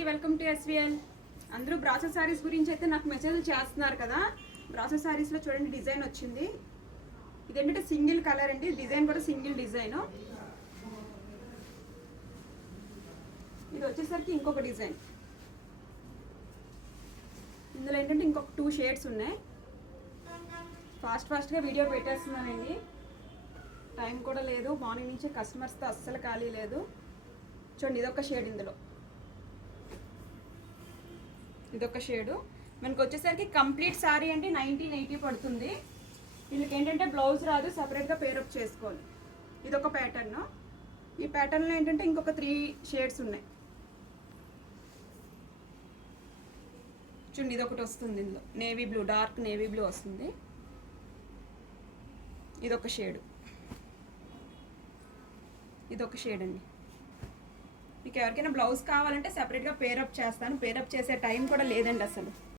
అండి, welcome to SVL. అందరూ brasso saris గురించి అయితే నాకు మెసేజ్ చేస్తున్నారు కదా. బ్రాసో సారీస్లో చూడండి డిజైన్ వచ్చింది. ఇదేంటంటే సింగిల్ కలర్ అండి, డిజైన్ కూడా సింగిల్ డిజైన్. ఇది వచ్చేసరికి ఇంకొక డిజైన్. ఇందులో ఏంటంటే ఇంకొక 2 షేడ్స్ ఉన్నాయి. ఫాస్ట్గా వీడియో పెట్టేస్తున్నానండి, టైం కూడా లేదు. మార్నింగ్ నుంచి కస్టమర్స్తో అస్సలు ఖాళీ లేదు. చూడండి ఇదొక షేడ్, ఇందులో ఇదొక షేడు. మనకు వచ్చేసరికి కంప్లీట్ శారీ అంటే 1980 పడుతుంది. వీళ్ళకి ఏంటంటే బ్లౌజ్ రాదు, సపరేట్గా పేరప్ చేసుకోవాలి. ఇదొక ప్యాటర్న్. ఈ ప్యాటర్న్లో ఏంటంటే ఇంకొక 3 షేడ్స్ ఉన్నాయి. చూడండి ఇదొకటి వస్తుంది, ఇందులో navy blue, dark navy blue వస్తుంది. ఇదొక షేడు, ఇదొక షేడ్ అండి. మీకు ఎవరికైనా బ్లౌజ్ కావాలంటే సపరేట్గా పేరప్ చేస్తాను. పేరప్ చేసే టైం కూడా లేదండి అసలు.